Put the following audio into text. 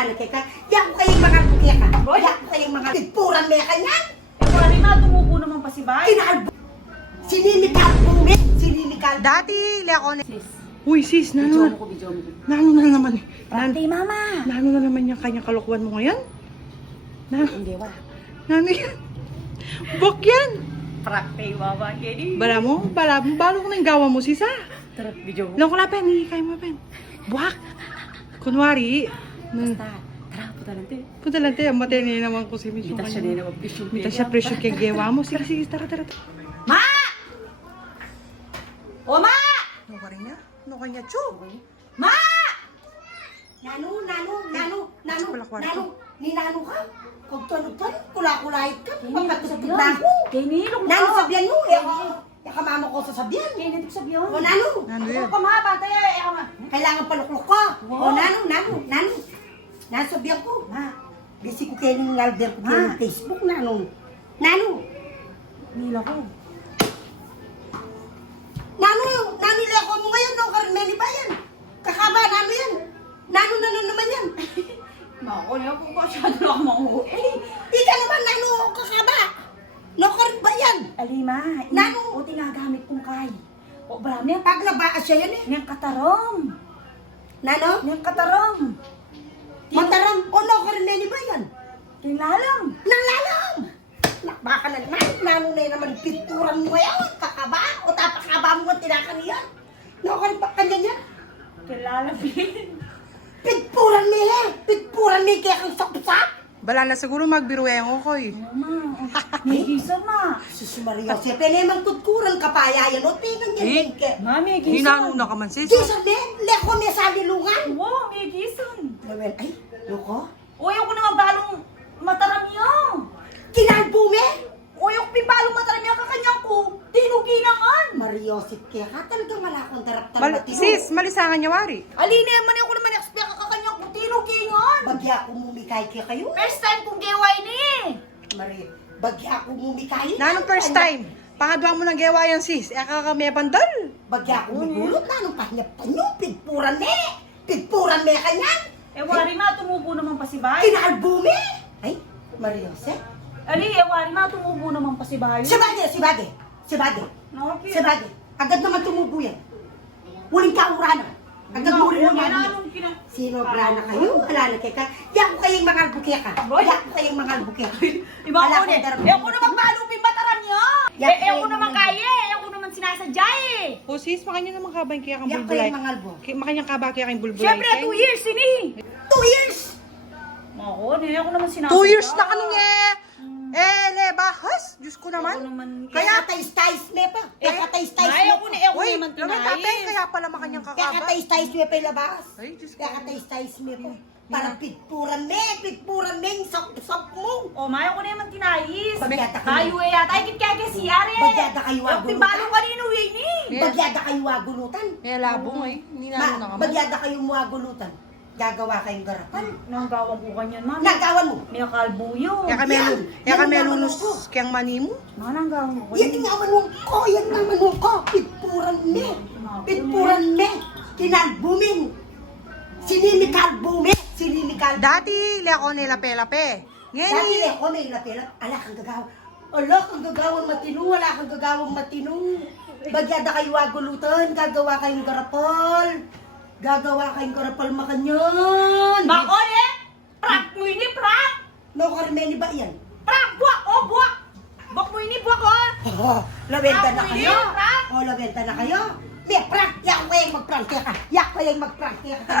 wala na kaya ka. Yak ko kayong mga bukya ka. Yak ko kayong mga pigpuran me kanyan. Wari ma, tumubo naman pa si Bay. Kinalbo. Sinimikal bumi. Sinimikal. Dati, Leon. Sis, Uy, sis, bidyo nano? mo ko, bidyo mo ko. Nano na naman eh. Prante, mama. Nano na naman yung kanyang kalokohan mo ngayon? Hindi, wala. Nano yan? Bok yan! Prante, mama. Kedi. Bala mo, balo ko ng gawa mo, sis, ha? Tara, bidyo mo. Lang ko na pen, hihikay mo pen. Buwak! Kunwari, Tara, puta lang, te. punta lang tayo, matay niya naman ko si Micho. Mita siya na naman presyo. Mita siya presyo kaya gawa mo. Sige, sige, tara. Ma! O, ma! Ano ka rin niya? Ano ka niya, Chu? Ma! Nano. Wala kwarto. Nano. Ni nano ka. Kung tunog-tunog, kula-kulahit ka. Kini, Papatutupid sabihan. na ako. Kini, lukma. Nano sabihan mo. Yaka mama ko sasabihan. Kini, ito sabihan. O nano. Nano yan? Ako, ma, bante. Ako, ma. Kailangan paluklok ka. Wow. O nano. Nasabihan ko. Ma. Bisi ko kayo ng nalber ko kayo ng Facebook. Nano. Nila ko. Nano leko mo ngayon. No, Carmeli ba yan? Kakaba, nano yan. Nano naman yan. Mako, niya po ko siya doon ako mauwi. Ika naman, nano kakaba. No, Carmeli ba yan? Alima, Nano? uti nga gamit kong kay. O, marami ang Paglabaan siya yan eh. niyang katarom. Nano? Niyang katarom. Mataram. O no, Carmeli ba yan? Kinalam. Nanglalam! Baka na nano na yun naman pinturan mo ngayon, kakaba, o tapakaba mo ang tinakan niyan. Nakakal pa kanya niya. Kinalam din. Pinturan niya kaya kang saksak. Bala na siguro magbirueng ako eh. Mama, may gison ma. Sus Maria, siya naman tutkuran kapaya yan, o tinan niya Eh? din kaya. Ma, may gison. Hinano na ka man, sis. Jason Ben, leko niya sa dilungan. Wow, may gison. Ay, loko. Uy, ako na mabalong mataram niyo. Kinalbo me. Uy, ako pibalong mataram niya kakanyang ko. Tinuginangan. Mariosip kaya ka talagang wala akong tarap-tarap. Sis, malisangan niya, Wari. Alina, man ako naman expect kakanyang ko. Tinugingan. Bagya ko mumikay kaya kayo. First time kong gaway ni. Maria, bagya ko mumikay. Nanong first time? Pangadwa mo ng gawa yan, sis. Eka ka may bandal. Bagya ko migulot na nung pahinap-tanyo, pigpuran me kanyan. Eh, wari ma, tumubo naman pa si Bay. Kinalbo me. Ay, Mariosip. Ali, eh, wari ma, tumubo naman pa si Bay. Si Bagay. Okay. Agad naman tumubo yan. Huling kaurana. Agad mo rin naman. Anong Sino brana kayo? Wala na kaya ka. Yak ko kayong mga bukya ka. Yak ko kayong mga bukya ka. Iba ako eh. Eh, ako naman palupin mataram niyo. Eh, ako naman kaya eh. Ako naman sinasadya eh. O sis, makanya naman kabay kaya kang Yak ko bulbulay. yung mga albo. Makanya kaba kaya kang bulbulay. Siyempre, 2 years ini. 2 years! Ako, ako naman sinasadya. 2 years na kanong lebahas. Diyos ko naman. Ako naman. Kaya tayo-tayo me pa. Kaya tayo-tayo Ay, me ako pa. na, ako Uy, naman naman tatay, tinayos. kaya pala makanyang Kaya kakaba. tayo-tayo me pa ilabas. Ay, Diyos ko. Kaya tayo-tayo me pa. Para pigpuran me, yung sap mo. O, mayo ko naman tinayis. Bagyata ka. Tayo eh, yata. Ay, kaya kasi yari. Bagyata kayo Yung timbalong kanino ini. Bagyada kayo wagulutan. Eh, labong eh. Ninano na ka man. Bagyada kayo wagulutan. Gagawa kayong garapan. Nanggawang ko kanyan, mami. Nagawan mo. May kalbuyo. Kaya kami Yan. kaya kami Yan ang lunos naman ako. kayang mani mo. Nanggawang ko Yan naman ko. Pitpuran me. Kinalbumin. Sinimikal. Dati, leko nila pelape. Dati Ngayon, ako may lapela. Ala kang gagawa. Ala kang gagawang matino. Wala kang gagawang matino. Bagyada kayo wagulutan. Gagawa kayong garapal makanyan. Bakon eh! Prank mo ini, prank! No, Carmeli ba yan? Prank! Buwak! Oh, buwak! Bak mo ini, buwak oh! Oh, lawenta na Prank mo kayo. ini, prank! Oh, lawenta na kayo. May prank. Yak ko yung magprank ka. Yak ko yung magprank ka.